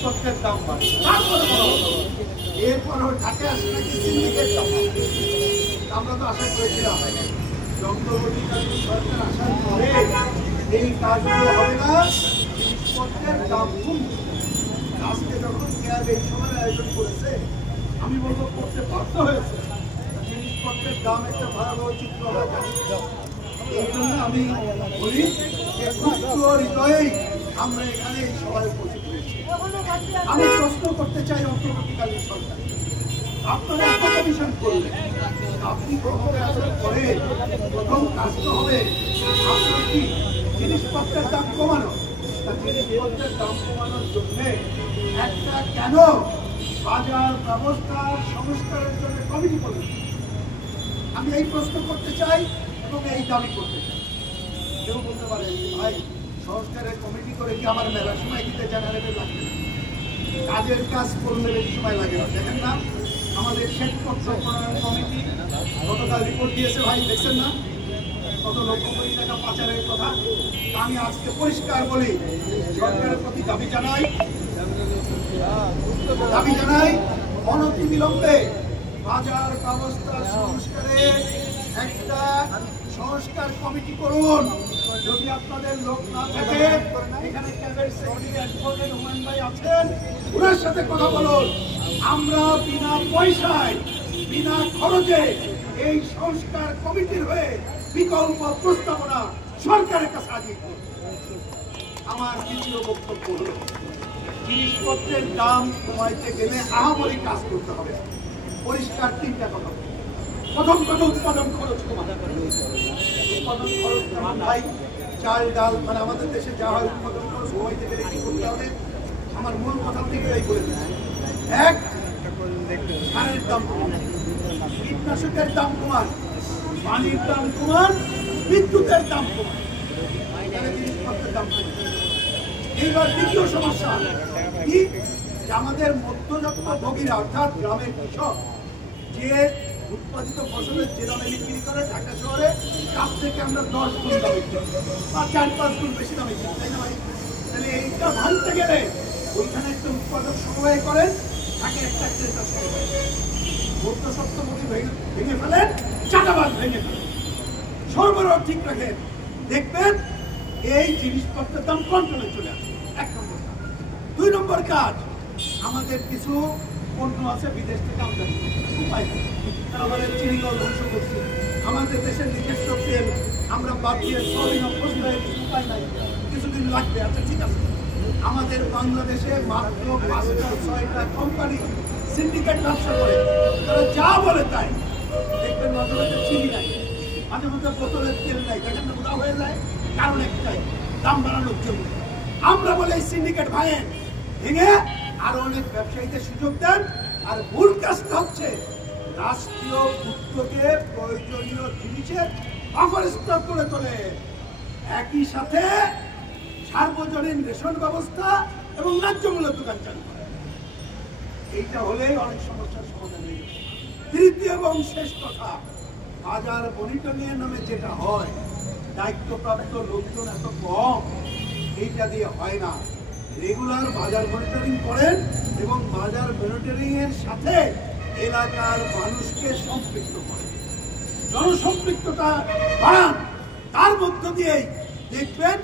জিনিসপত্রের দাম বাড়ে, তারপরে এরপর ঢাকে আসে নাকি সিন্ডিকেট দাম। আমরা তো আশা করেছিলাম অন্তর্বর্তীকালীন সরকার আসার পরে এই কাজগুলো হবে না, জিনিসপত্রের দাম কমবে। আজকে যখন ক্যাব এই সময় আয়োজন করেছে, আমি বলবো করতে বাধ্য হয়েছে, জিনিসপত্রের দাম একটা ভয়াবহ চিত্র হয়ে যাচ্ছে। এই জন্য আমি বলি যে মুক্ত হৃদয়েই আমরা এখানে এই সভায় উপস্থিত হয়েছি। আমি প্রশ্ন করতে চাই অন্তর্বর্তীকালীন সরকার, আপনারা এত কমিশন করলেন, আপনি ক্ষমতায় আসার পরে প্রথম কাজ তো হবে আপনার কি জিনিসপত্রের দাম কমানো। জিনিসপত্রের দাম কমানোর জন্য একটা কেন বাজার ব্যবস্থা সংস্কারের জন্য কমিটি করবেন? আমি এই প্রশ্ন করতে চাই এবং এই দাবি করতে চাই। কেউ বলতে পারেন ভাই সংস্কারের কমিটি করে কি আমার মেলার সময় দিতে জেনারেটর লাগবে না, কাজের কাজ করলে বেশি সময় লাগে না। দেখেন না আমাদের শ্বেতপত্র প্রণয়ন কমিটি গতকাল রিপোর্ট দিয়েছে, ভাই দেখছেন না কত লক্ষ কোটি টাকা পাচারের কথা। আমি আজকে পরিষ্কার বলি, সরকারের প্রতি দাবি জানাই অনতিবিলম্বে বাজার ব্যবস্থা সংস্কারে একটা সংস্কার কমিটি করুন। যদি আপনাদের লোক না থাকে, এখানে ক্যাবিনেট সেক্রেটারি অ্যাডভোকেট হুমায়ুন ভাই আছেন, ওনার সাথে কথা বলুন। আমরা বিনা পয়সায় বিনা খরচে এই সংস্কার কমিটির হয়ে বিকল্প প্রস্তাবনা সরকারের কাছে হাজির করব। আমার দ্বিতীয় বক্তব্য হল, জিনিসপত্রের দাম কমাইতে গেলে আহামরি কাজ করতে হবে। পরিষ্কার তিনটা কথা। প্রথম কথা, উৎপাদন খরচ কমাতে হবে। উৎপাদন খরচ কমান ভাই, চাল ডাল মানে আমাদের দেশে যা হয় উৎপাদন খরচ কমাইতে গেলে কি করতে হবে? আমার মূল কথা থেকে এই করে দিচ্ছি। এক, সারের দাম কমান, কীটনাশকের দাম কমান, পানির দাম কমান, বিদ্যুতের দাম কমান, জিনিসপত্রের দাম কমান। এইবার দ্বিতীয় সমস্যা কি, আমাদের মধ্যবিত্তভোগীরা অর্থাৎ গ্রামের কৃষক যে উৎপাদিত ফসলের যে দামে বিক্রি করে ঢাকা শহরে, তার থেকে আমরা 10 গুণ দামে বা 4-5 গুণ বেশি দামে, তাই না ভাই? তাহলে এইটা ভাঙতে গেলে ওইখানে একটা উৎপাদক সমবায় করেন, তাকে একটা ক্রেতা সমবায়, মধ্যস্বত্বভোগী ভেঙে ফেলেন, চাঁদাবাজ ভেঙে ফেলেন, সরবরাহ ঠিক রাখেন, দেখবেন এই জিনিসপত্রের দাম কন্ট্রোলে চলে আসে। 1 নম্বর কাজ। 2 নম্বর কাজ, আমাদের কিছু পণ্য আছে বিদেশ থেকে আমদানি উপায় নেই, আমাদের চিনিও ধ্বংস করছে, আমাদের দেশের নিজস্ব তেল আমরা বাদ দিয়ে সবই অভ্যস্ত হয়ে উপায় নাই, কিছুদিন লাগবে। আচ্ছা ঠিক আছে, আমাদের বাংলাদেশে মাত্র 5-6টা কোম্পানি সিন্ডিকেট ব্যবসা করে, তারা যা বলে তাই। দেখবেন মাঝে মাঝে চিনি নাই, মাঝে মাঝে বোতলের তেল নাই, দেখেন না কোথাও হয়ে যায়, কারণ একটাই, দাম বাড়ানোর জন্য। আমরা বলে এই সিন্ডিকেট ভাঙেন, ভেঙে আরো অনেক ব্যবসায়ীদের সুযোগ দেন। আর মূল কাজটা হচ্ছে রাষ্ট্রীয় উদ্যোগে প্রয়োজনীয় জিনিসের অপরিষ্কার করে তোলে, একই সাথে সার্বজনীন রেশন ব্যবস্থা এবং ন্যায্য মূল্যের দোকান চালু করে। এইটা হলেই অনেক সমস্যার সমাধান হয়ে যাবে। তৃতীয় এবং শেষ কথা, বাজার মনিটরিং নামে যেটা হয়, দায়িত্বপ্রাপ্ত লোকজন এত কম, এইটা দিয়ে হয় না। রেগুলার বাজার মনিটরিং করেন এবং বাজার মনিটরিং এর সাথে এলাকার মানুষকে সম্পৃক্ত করেন, জনসম্পৃক্ততা বাড়ান। তার মধ্য দিয়েই দেখবেন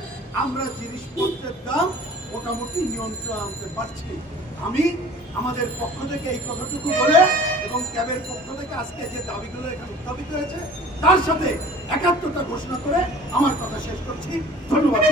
আমরা জিনিসপত্রের দাম মোটামুটি নিয়ন্ত্রণে আনতে পারছি। আমি আমাদের পক্ষ থেকে এই কথাটুকু বলে এবং ক্যাবের পক্ষ থেকে আজকে যে দাবিগুলো এখানে উত্থাপিত হয়েছে তার সাথে একাত্মতা ঘোষণা করে আমার কথা শেষ করছি। ধন্যবাদ।